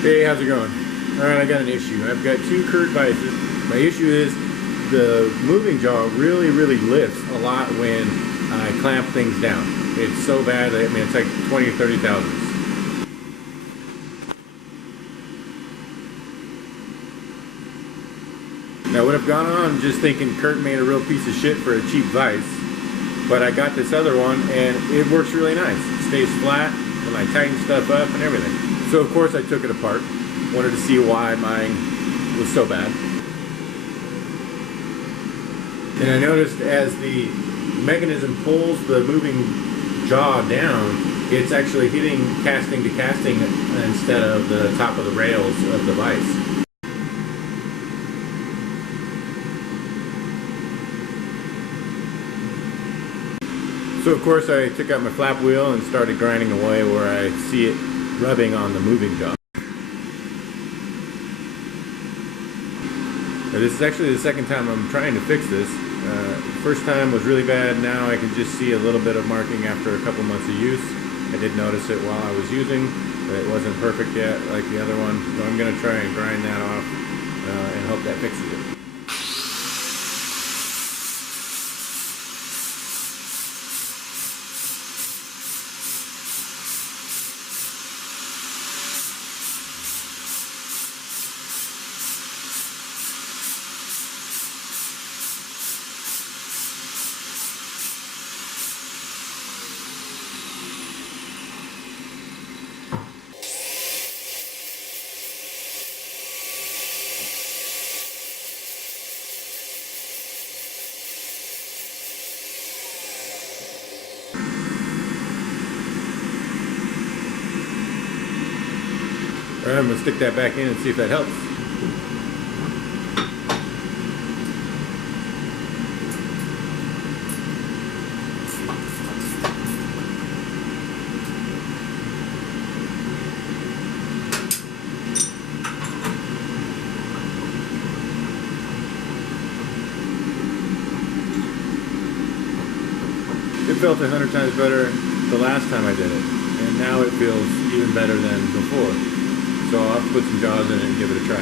Hey, how's it going? Alright, I got an issue. I've got two Kurt vices. My issue is the moving jaw really lifts a lot when I clamp things down. It's so bad that, I mean, it's like 20 or 30 thousandths. Now, what I've gone on just thinking Kurt made a real piece of shit for a cheap vise, but I got this other one and it works really nice. It stays flat and I tighten stuff up and everything. So of course I took it apart. Wanted to see why mine was so bad. And I noticed as the mechanism pulls the moving jaw down, it's actually hitting casting to casting instead of the top of the rails of the vise. So of course I took out my flap wheel and started grinding away where I see it rubbing on the moving jaw. Now, this is actually the second time I'm trying to fix this. First time was really bad. Now I can just see a little bit of marking after a couple months of use. I did notice it while I was using, but it wasn't perfect yet like the other one. So I'm going to try and grind that off and hope that fixes it. Alright, I'm going to stick that back in and see if that helps. It felt 100 times better the last time I did it, and now it feels even better than before. So I'll have to put some jaws in it and give it a try.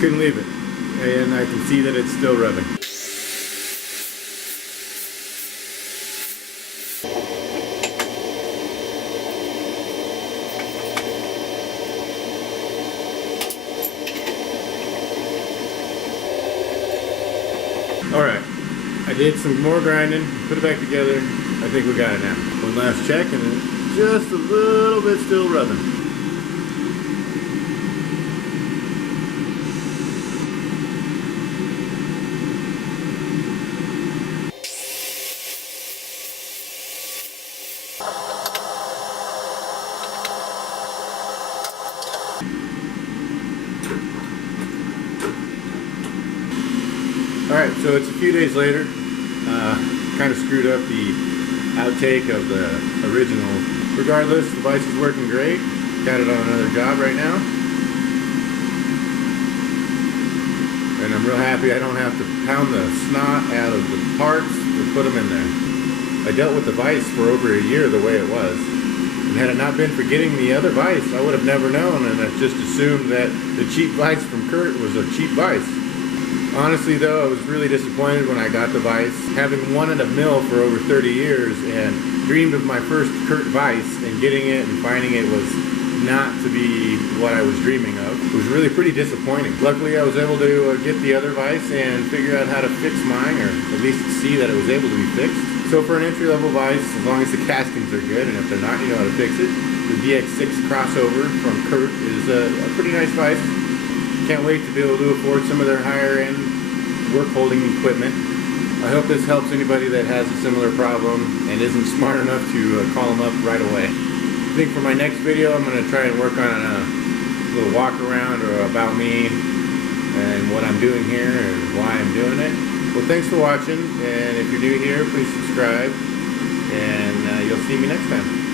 Couldn't leave it, and I can see that it's still rubbing. Alright, I did some more grinding, put it back together. I think we got it now. One last check and it's just a little bit still rubbing. Alright, so it's a few days later. Kind of screwed up the outtake of the original. Regardless, the device is working great. Got it on another job right now. And I'm real happy I don't have to pound the snot out of the parts to put them in there. I dealt with the vise for over a year the way it was. And had it not been for getting the other vise, I would have never known, and I just assumed that the cheap vise from Kurt was a cheap vise. Honestly though, I was really disappointed when I got the vise. Having wanted a mill for over 30 years and dreamed of my first Kurt vise, and getting it and finding it was not to be what I was dreaming of. It was really pretty disappointing. Luckily I was able to get the other vise and figure out how to fix mine, or at least see that it was able to be fixed. So for an entry-level vise, as long as the castings are good, and if they're not, you know how to fix it, the DX6 crossover from Kurt is a pretty nice vise. Can't wait to be able to afford some of their higher-end work-holding equipment. I hope this helps anybody that has a similar problem and isn't smart enough to call them up right away. I think for my next video, I'm going to try and work on a little walk-around or about me and what I'm doing here and why I'm doing it. Well, thanks for watching, and if you're new here, please subscribe, and you'll see me next time.